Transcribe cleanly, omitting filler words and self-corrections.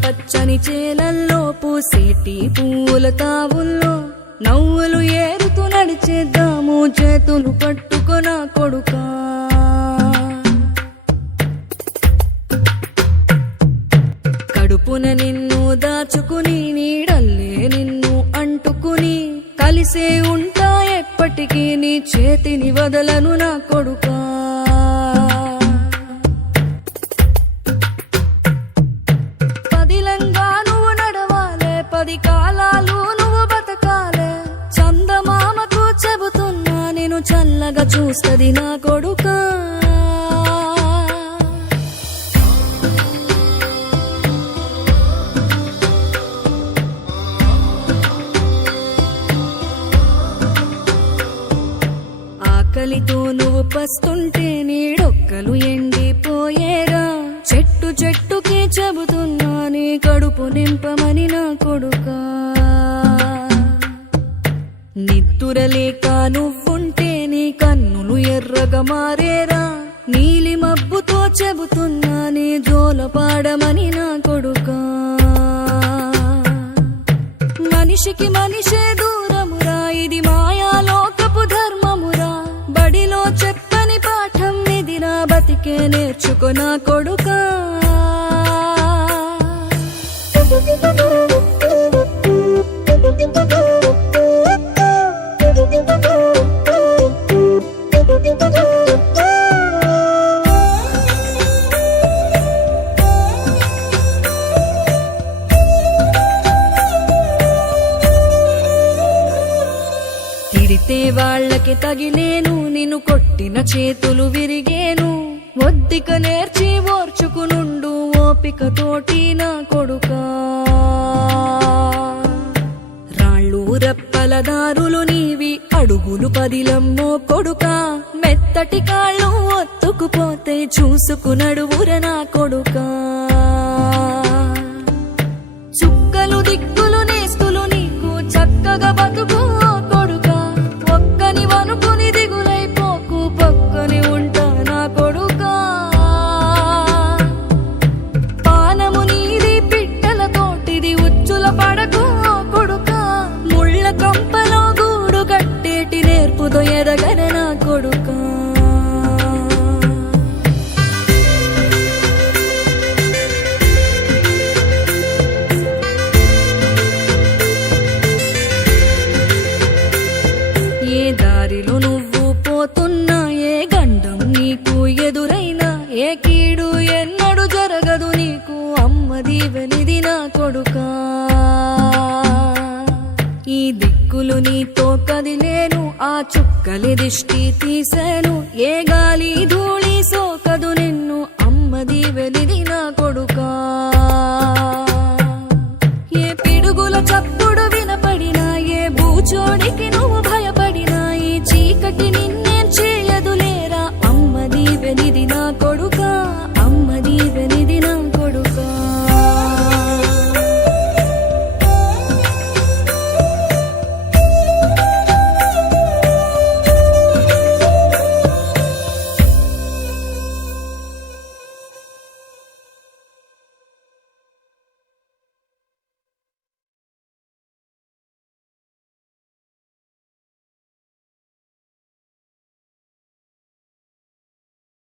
పచ్చని చేలల్లో పూసేటి పూల తావుల్లో నవ్వులు ఏరుతూ నడిచేద్దాము చేతులు పట్టుకొన కొడుకా. కడుపున నిన్ను దాచుకుని నీడల్లే నిన్ను అంటుకుని కలిసే ఉంటా ఎప్పటికీ నీ చేతిని వదలను నా కొడుకా. పదిలంగా నువ్వు నడవాలే, 10 కాలాలు నువ్వు బతకాలే. చందమామకు చెబుతున్నా నేను చల్లగా చూస్తది నా కొడుకా. ఆకలితో నువ్వు పస్తుంటే నీడొక్కలు ఎండిపోయేరా. చెట్టు చెట్టుకి చెబుతున్నా నీ కడుపు నింపమని నా కొడుకా. నిద్దురలేక నువ్వుంటే నీ కన్నులు ఎర్రగా మారేరా. నీలి మబ్బుతో చెబుతున్నా నీ జోల పాడమని నా కొడుకా. మనిషికి మనిషే దూరమురా, ఇది మాయాలోకపు ధర్మమురా. బడిలో చెప్పని పాఠం ఇదిరా, బతికే నేర్చుకో నా కొడుకా. తిడితే వాళ్ళకి తగిలేను, నిన్ను కొట్టిన చేతులు విరిగేను. ఒద్దిక నేర్చి ఓర్చుకునుండు ఓపికతోటి నా కొడుకా. రాళ్ళు రెప్పల దారులు నీవి, అడుగులు పదిలమ్మో కొడుకా. మెత్తటి కాళ్ళు ఒత్తుకుపోతే చూసుకునడువుర నా కొడుకా. చుక్కలు దిక్కులు నేస్తులు నీకు చక్కగా బతుకు కొడుకా. ఒక్కని వనుకుని దిగులైపోకు, పక్కని ఉంటా నా కొడుకా. పానము నీది పిట్టల తోటిది, ఉచ్చుల పడకు కొడుకా. ముళ్ళ కంపలో గూడు కట్టేటి నేర్పుతో ఎదగన నా కొడుకా. ఏ దారిలో నువ్వు పోతున్నా, ఏ గండం నీకు ఎదురైనా, ఏ కీడు ఎన్నడు జరగదు నీకు అమ్మ దీవెనిది నా కొడుకా. ఈ దిక్కులు నీతో కదిలేను, ఆ చుక్కలి దిష్టి తీసేను. ఏ గాలి ధూళి సోకదు నిన్ను అమ్మ దీవెనిది నా కొడుకా. ఏ పిడుగుల చప్పుడు